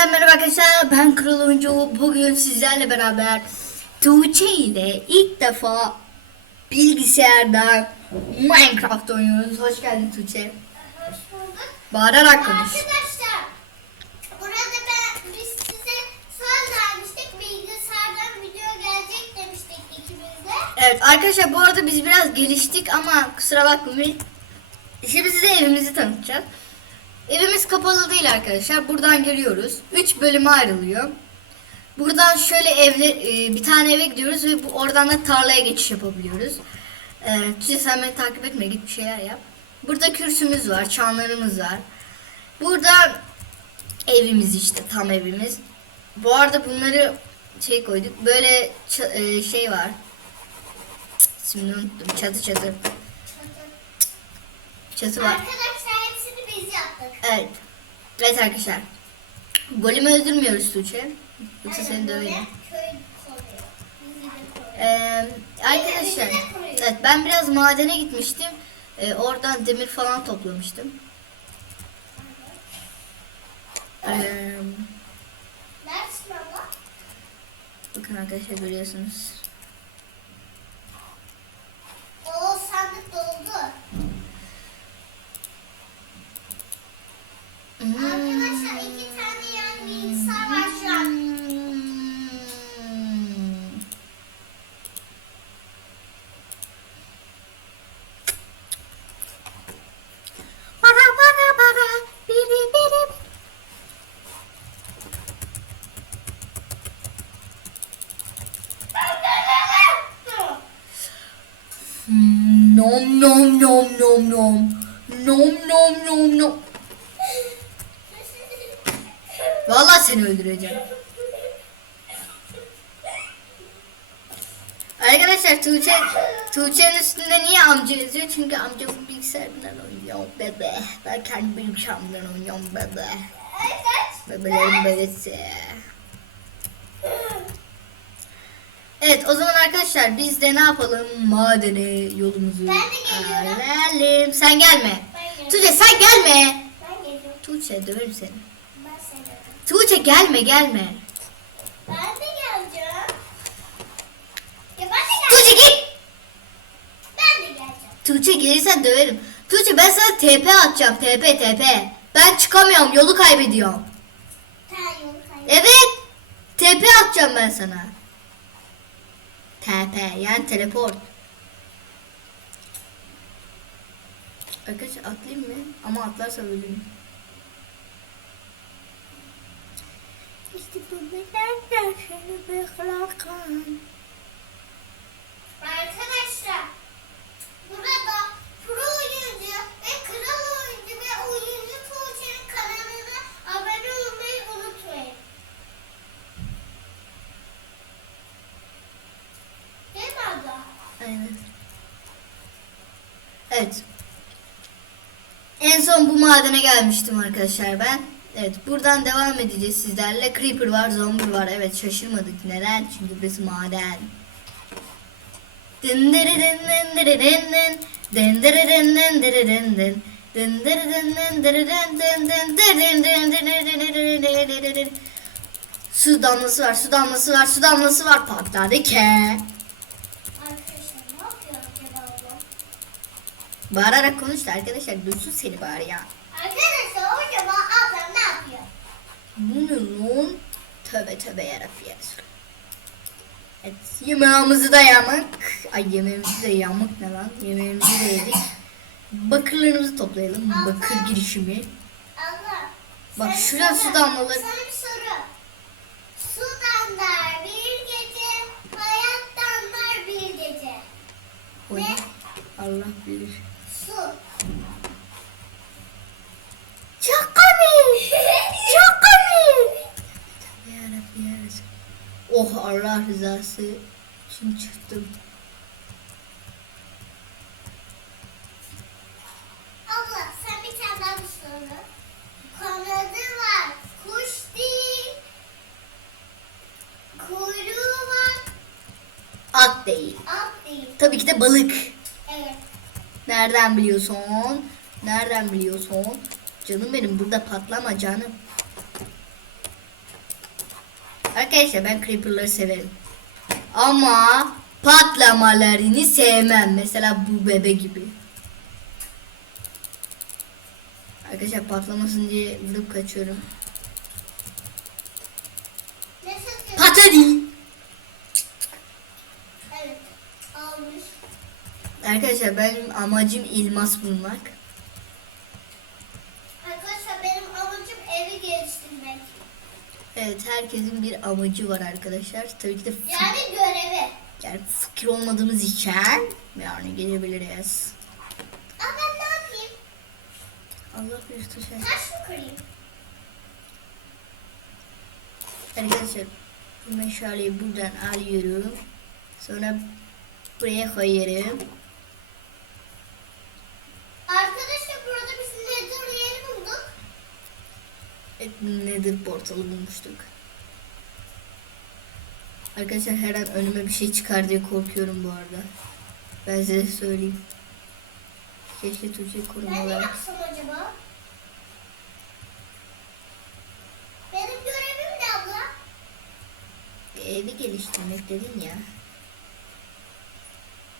Yeniden merhaba arkadaşlar. Ben Kral Oyuncu. Bugün sizlerle beraber Tuğçe ile ilk defa bilgisayardan Minecraft oynuyoruz. Hoş geldin Tuğçe. Hoş bulduk. Bağırarak konuş. Arkadaşlar burada ben biz size söz vermiştik. Bilgisayardan video gelecek demiştik ikimiz de. Evet arkadaşlar bu arada biz biraz geliştik ama kusura bakmayın. Şimdi size evimizi tanıtacağız. Evimiz kapalı değil arkadaşlar. Buradan geliyoruz. 3 bölüme ayrılıyor. Buradan şöyle evle e, bir tane eve gidiyoruz ve bu, oradan da tarlaya geçiş yapabiliyoruz. Ee, Tuğçe sen beni takip etme git bir şeyler yap. Burada kürsümüz var, çanlarımız var. Burada evimiz işte tam evimiz. Bu arada bunları şey koyduk. Böyle e, şey var. Şimdi unuttum. Çatı çatı. Çatı var. Arkadaşlar. Evet. Evet arkadaşlar. Golümü öldürmüyoruz Tuğçe. Yoksa seni döverim. Ee, arkadaşlar. Evet ben biraz madene gitmiştim. Ee, oradan demir falan toplamıştım. Ee, bakın arkadaşlar görüyorsunuz. Arkadaşlar öldüreceğim. Arkadaşlar Tuğçe Tuğçe'nin üstünde niye amca yazıyor? Çünkü amca bu bilgisayarından oynuyor bebe. Ben kendi bilgisayarımdan oynuyorum bebe. Bebelerin bebesi. Evet o zaman arkadaşlar biz de ne yapalım? Madene yolumuzu Ben de geliyorum. alalım. Sen gelme. Tuğçe sen gelme. Ben geliyorum. Tuğçe döverim seni. Tuğçe gelme gelme. Ben de geleceğim. Ya ben de Tuğçe geleceğim. git. Ben de geleceğim. Tuğçe gelirsen döverim. Tuğçe ben sana TP atacağım. TP TP. Ben çıkamıyorum. Yolu kaybediyorum. Yolu kaybettin. Evet. TP atacağım ben sana. TP yani teleport. Arkadaşlar atlayayım mı? Ama atlarsa ölürüm. İşte bu bedenler seni beklerken. Arkadaşlar burada pro ve kral oyuncu ve oyuncu Tuğçe'nin kanalına abone olmayı unutmayın. Değil mi abla? Evet. En son bu madene gelmiştim arkadaşlar ben. Evet buradan devam edeceğiz sizlerle. Creeper var, zombi var. Evet şaşırmadık. Neden? Çünkü burası maden. Su damlası var, su damlası var, su damlası var. Patladı ke. Bağırarak konuş da arkadaşlar duysun seni bari ya. Arkadaşlar yapıyor? Bu ne lan? Tövbe tövbe yarabbim ya Resulallah. Evet yemeğimizi de yamak. Ay yemeğimizi de yamuk ne lan? Yemeğimizi de yedik. Bakırlarımızı toplayalım. Bakır girişimi. Allah. Bak soru- su damlaları. Sana bir soru. Su damlar bir gece, hayat damlar bir gece. O ne? Ne? Allah bilir. Su. Çok komik. Çok komik. Tövbe yarabbim ya Resulallah. Oh Allah rızası için çıktım. Allah sen bir tane daha bir soru. Kanadı var. Kuş değil. Kuyruğu var. At değil. At değil. Tabii ki de balık. Evet. Nereden biliyorsun? Nereden biliyorsun? Canım benim burada patlama canım. Arkadaşlar ben creeper'ları severim. Ama patlamalarını sevmem. Mesela bu bebe gibi. Arkadaşlar patlamasın diye vurup kaçıyorum. Patladı. Evet. Almış. Arkadaşlar benim amacım ilmas bulmak. Arkadaşlar benim amacım evi geliştirmek. Evet herkesin bir amacı var arkadaşlar. Tabii ki de Yani görevi. yani fakir olmadığımız için yani gelebiliriz. Aa ben ne yapayım? Allah bir tuşa. Taş mı kırayım? Arkadaşlar bu meşaleyi buradan alıyorum. Sonra buraya koyuyorum. Arkadaşlar burada biz nether yeri bulduk. Nether portalı bulmuştuk. Arkadaşlar her an önüme bir şey çıkar diye korkuyorum bu arada. Ben size söyleyeyim. Keşke Tuğçe Ben ne korumalar. yapsam acaba? Benim görevim ne abla? Evi geliştirmek dedin ya.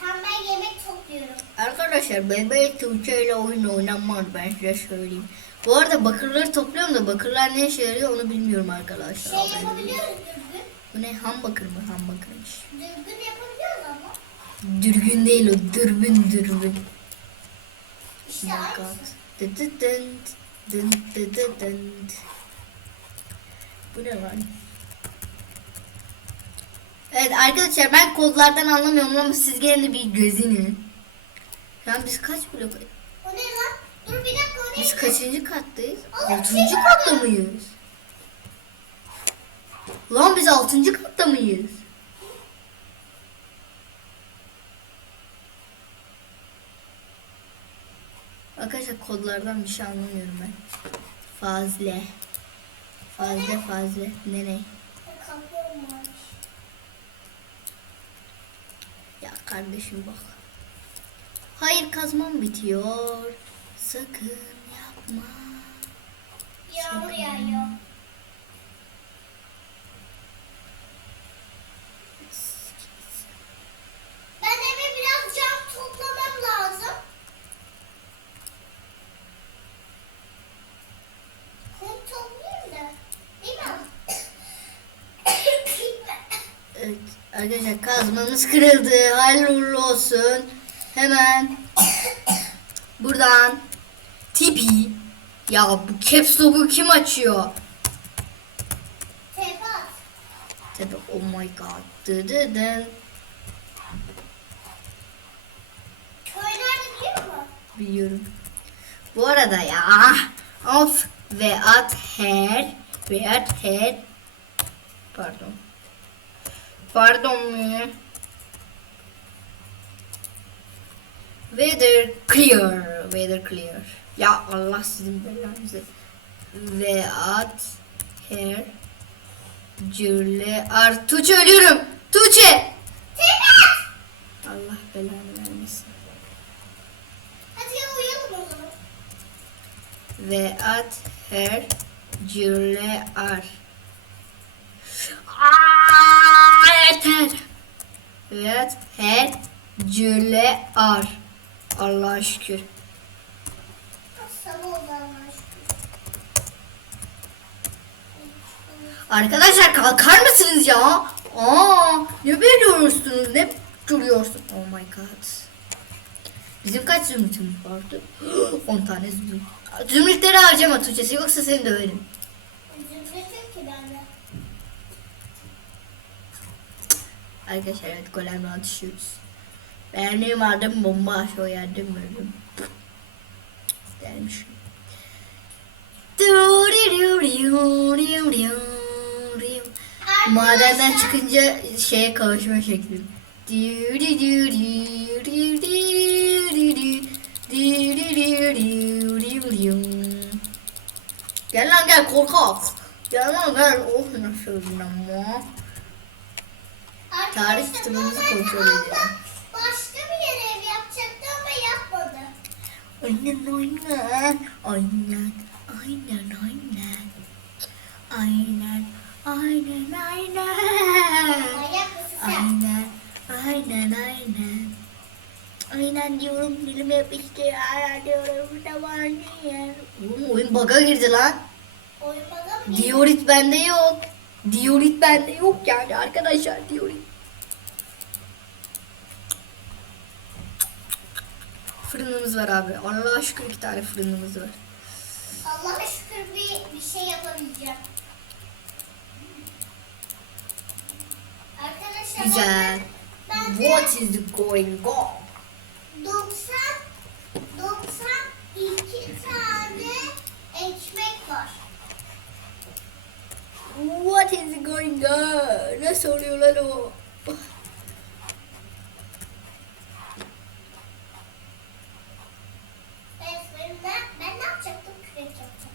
Tam ben yemek topluyorum. Arkadaşlar bebek Tuğçe ile oyun oynanmaz ben size söyleyeyim. Bu arada bakırları topluyorum da bakırlar ne işe yarıyor onu bilmiyorum arkadaşlar. Şey yapabiliyoruz dürbün. Bu ne ham bakır mı? Ham bakırmış. Dürbün yapabiliyoruz ama. Dürgün değil o dürbün dürbün. İşte Oh my aynısı. god. Dı dı dın, dın dı dı dın. Bu ne lan? Evet arkadaşlar ben kodlardan anlamıyorum ama siz gene de bir gözünü. Şu an biz kaç blok? O ne lan? Dur bir dakika kaçıncı kattayız? Altıncı katta mıyız? Lan biz altıncı katta mıyız? Arkadaşlar kodlardan bir şey anlamıyorum ben. Fazle. Fazle fazle. Ne ne? Kapıyorum varmış. Ya kardeşim bak. Hayır kazmam bitiyor. Sakın yapma. Yağmur yağıyor. Ben eve biraz cam toplamam lazım. Kum toplayayım da. Değil mi? Evet arkadaşlar kazmamız kırıldı. Hayırlı uğurlu olsun. Hemen buradan tipi ya bu caps logo kim açıyor? Tepe at. Tabii oh my god. Dı dı dın. Köy nerede biliyor musun? Biliyorum. Bu arada ya of ve at her ve at her pardon pardon mu weather clear weather clear ya Allah sizin belanızı ve at her cürle ar Tuğçe ölüyorum Tuğçe. Allah belanı vermesin Hadi ya uyuyalım o zaman. ve at her cürle ar. Aa, yeter. Ve at her cürle ar. Allah'a şükür. Sabah oldu Allah'a şükür. Arkadaşlar kalkar mısınız ya? Aa, ne veriyorsunuz? Ne duruyorsun? Oh my god. Bizim kaç zümrütümüz vardı? 10 tane zümrüt. Zümrütleri harcama Tuğçe'si yoksa seni döverim. Arkadaşlar evet golemle atışıyoruz. Benim adım bomba o yardım öldüm. Dermiş. Madenden çıkınca şeye kavuşma şeklim. Gel lan gel korkak. Gel lan gel. Oh nasıl ama. Tarih kitabımızı kontrol edelim. Başka bir yere ev yapacaktı ama yapmadı. Aynen aynen. Aynen. Aynen aynen. Aynen. Aynen aynen. Aynen. Aynen aynen. Aynen diyorum dilim yapıştı ya diyorum ne var diye. Oğlum oyun bug'a girdi lan. Oyun bana mı? Diorit bende yok. Diorit bende yok yani arkadaşlar diorit. Fırınımız var abi. Allah'a şükür iki tane fırınımız var. Allah'a şükür bir, bir şey yapabileceğim. Arkadaşlar Güzel. What is going on? 90 92 tane ekmek var. What is going on? Nasıl oluyor lan o? Evet, benim ben, ben ne yapacaktım? Kürek yapacaktım.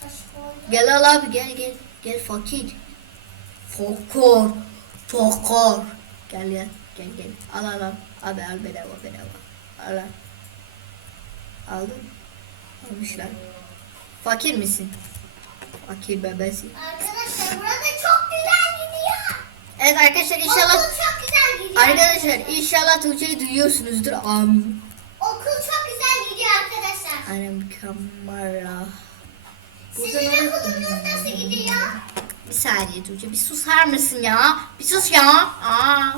Taş koydum. Gel al abi gel gel. Gel fakir. Fakir. Fakir. Gel gel. Gel gel. Al al al. Abi al bedava bedava. Al al. Aldın mı? Almışlar. Fakir misin? Fakir bebesi. Arkadaşlar burada çok güzel gidiyor. Evet arkadaşlar Okul inşallah çok güzel gidiyor. Arkadaşlar inşallah Tuğçe'yi duyuyorsunuzdur. Amin. Okul çok güzel gidiyor arkadaşlar. Annem mükemmel. Sizin okulunuz nasıl gidiyor? Bir saniye Tuğçe bir susar mısın ya? Bir sus ya. Aa.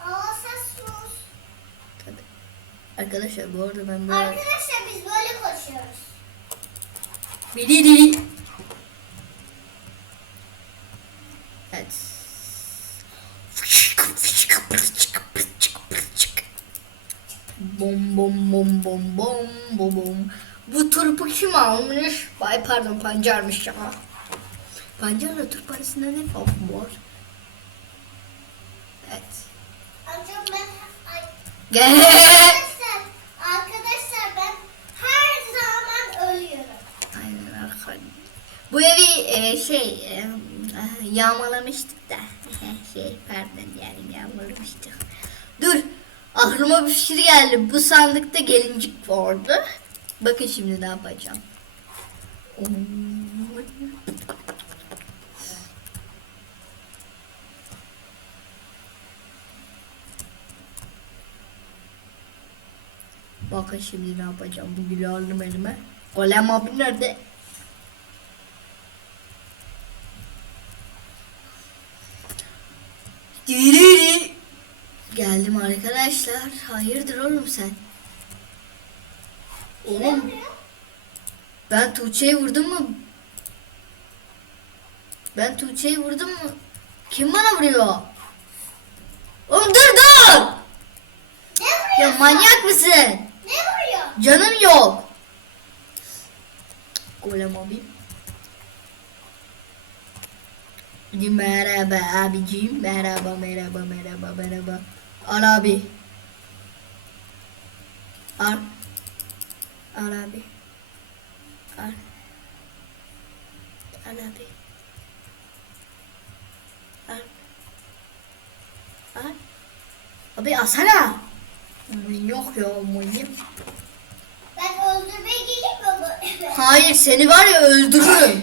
Aa sen sus. Tabii. Arkadaşlar bu arada ben böyle... Arkadaşlar biz böyle koşuyoruz. Biliri. Evet. Bom bom bom bom bom bom bom. Bu turpu kim almış? Ay pardon pancarmış ya. Pancarla turp arasında ne fark var? Evet. Amcam ben ay, Gel. arkadaşlar, arkadaşlar ben her zaman ölüyorum. Aynen arkadaşlar. Bu evi e, şey e, e, yağmalamıştık da. şey pardon yani yağmalamıştık. Dur. Aklıma bir fikir geldi. Bu sandıkta gelincik vardı. Bakın şimdi ne yapacağım. Bakın şimdi ne yapacağım. Bu gülü aldım elime. Golem abi nerede? Geldim arkadaşlar. Hayırdır oğlum sen? Oğlum ben Tuğçe'yi vurdum mu? Ben Tuğçe'yi vurdum mu? Kim bana vuruyor? Oğlum dur dur! Ne vuruyor? Ya manyak mısın? Ne vuruyor? Canım yok. Golem abi. Merhaba abicim. Merhaba merhaba merhaba merhaba. Al abi. Al. Al abi. Al. Al abi. Al. Al. Abi alsana. Yok ya manyak. Ben öldürmeye geleyim mi? Hayır seni var ya öldürürüm.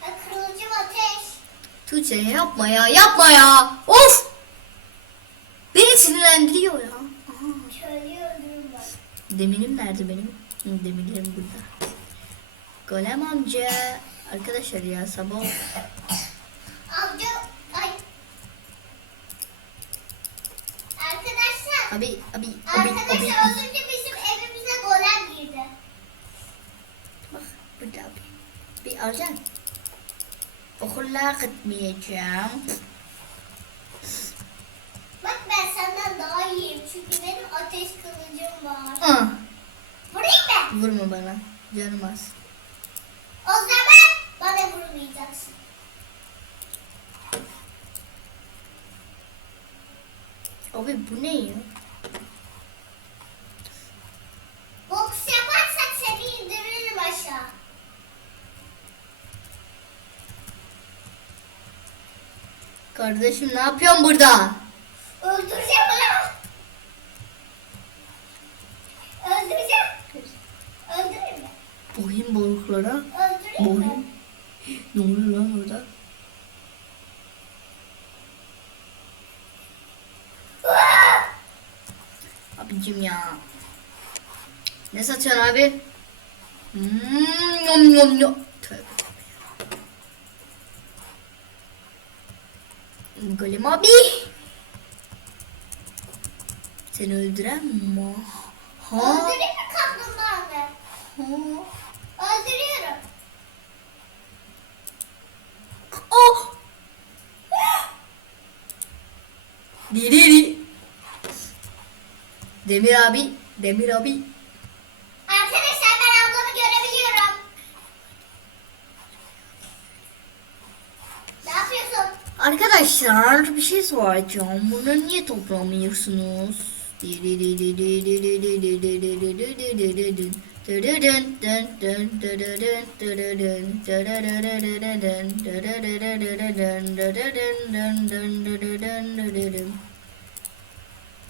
Ha, Kırılıcım ateş. Tuğçe yapma ya yapma ya. Of. Beni sinirlendiriyor ya. Aha. Öldürürüm ben. Demirim nerede benim? Hı, Demirlerim burada. Golem amca. Arkadaşlar ya sabah Amca ay. Arkadaşlar. abi abi abi abi. Arkadaşlar az önce bizim evimize golem girdi. Bak burada abi. Bir alacaksın. Okula gitmeyeceğim. Bak ben senden daha iyiyim çünkü benim ateş kılıcım var. Mı? Vurma bana. Canım az. O zaman bana vurmayacaksın. Abi bu ne ya? Boks yaparsak seni indiririm aşağı. Kardeşim ne yapıyorsun burada? Öldüreceğim onu. Öldüreceğim. Öldürürüm ben. Boyun balıklara. Öldüreyim mi? Boyun. Ne oluyor lan orada? Abicim ya. Ne satıyorsun abi? Hmm, yom yom yom. Tövbe. Golem abi. Seni öldüren mi? Ha? Öldüreyim mi kaplumbağanı? Öldürüyorum. Oh! Diriri. Demir abi, Demir abi. Arkadaşlar ben ablamı görebiliyorum. Ne yapıyorsun? Arkadaşlar bir şey soracağım. Bunu niye toplamıyorsunuz?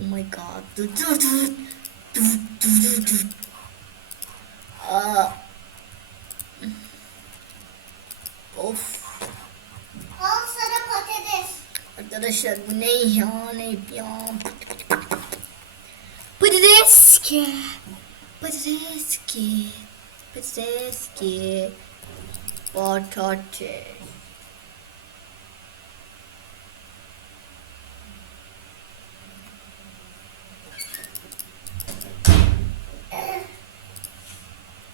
Oh my god. Of. Arkadaşlar bu ne ya? Ne ya? Patates ki. Patates ki. Patates ki. Patates.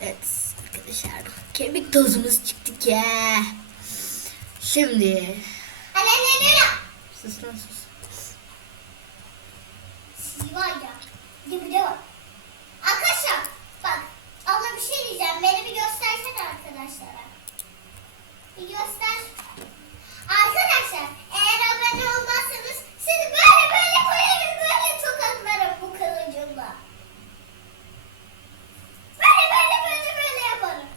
Evet arkadaşlar kemik tozumuz çıktı ya. Şimdi Anne ne ne ne? Sus lan sus. Sizi var ya. Dibide var. Arkadaşlar bak abla bir şey diyeceğim. Beni bir göstersene arkadaşlara. Bir göster. Arkadaşlar eğer abone olmazsanız sizi böyle böyle koyarım. Böyle tokatlarım bu kılıcımla. Böyle böyle böyle böyle yaparım.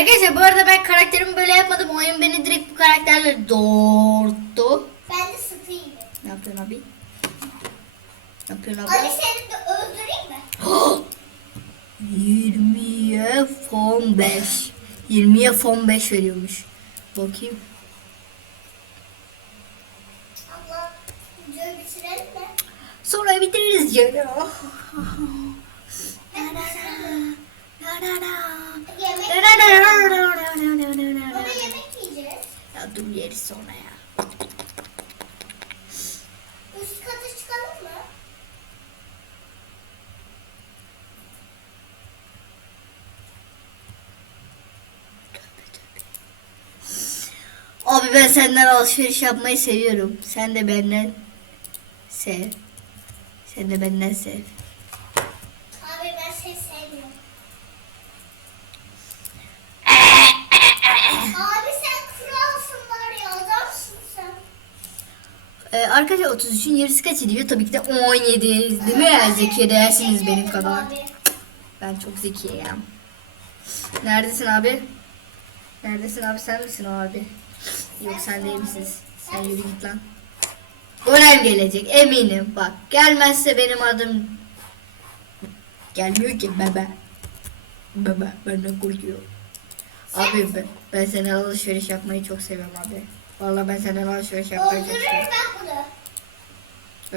Arkadaşlar bu arada ben karakterimi böyle yapmadım. Oyun beni direkt bu karakterle doğurttu. Ben de sıkıyım. Ne yapıyorsun abi? Ne yapıyorsun Ali abi? seni de öldüreyim mi? 20'ye fon 5. 20'ye fon 5 veriyormuş. Bakayım. Abla videoyu bitirelim mi? Sonra bitiririz canım. Hadi bitirelim. Yemek Ona yemek yiyeceğiz. Yeriz sonra ya. Üst kata çıkalım mı? Abi ben senden alışveriş yapmayı seviyorum. Sen de benden sev. Sen de benden sev. Abi ben seni sevmiyorum. Abi sen kralsın var ya adamsın sen. Ee, arkadaşlar 33'ün yarısı kaç ediyor? Tabii ki de 17. Değil mi? Zeki değersiniz benim kadar. Ben çok zekiyim. Neredesin abi? Neredesin abi sen misin abi? Yok sen değil misiniz? Sen yürü git lan. Golem gelecek eminim. Bak gelmezse benim adım gelmiyor ki bebe. Bebe benden korkuyor. Abi ben, ben senden alışveriş yapmayı çok seviyorum abi. Vallahi ben senden alışveriş ben bunu.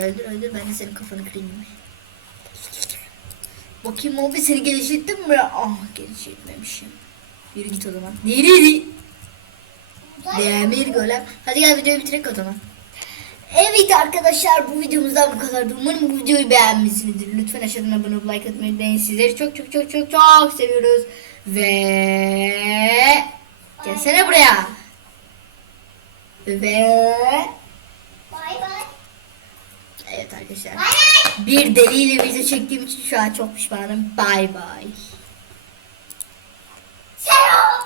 Öldür öldür ben de senin kafanı kırayım. Bakayım abi seni geliştirdim mi? Ah geliştirmemişim. Yürü git o zaman. Diri Demir golem. Hadi gel videoyu bitirek o zaman. Evet arkadaşlar bu videomuzdan bu kadar. Umarım bu videoyu beğenmişsinizdir. Lütfen aşağıdan abone olup like atmayı unutmayın. Sizleri çok çok çok çok çok seviyoruz. Ve gelsene buraya. Ve Bay bay. evet arkadaşlar. Bay bay. Bir deliyle video çektiğim için şu an çok pişmanım. Bay bay. Selam.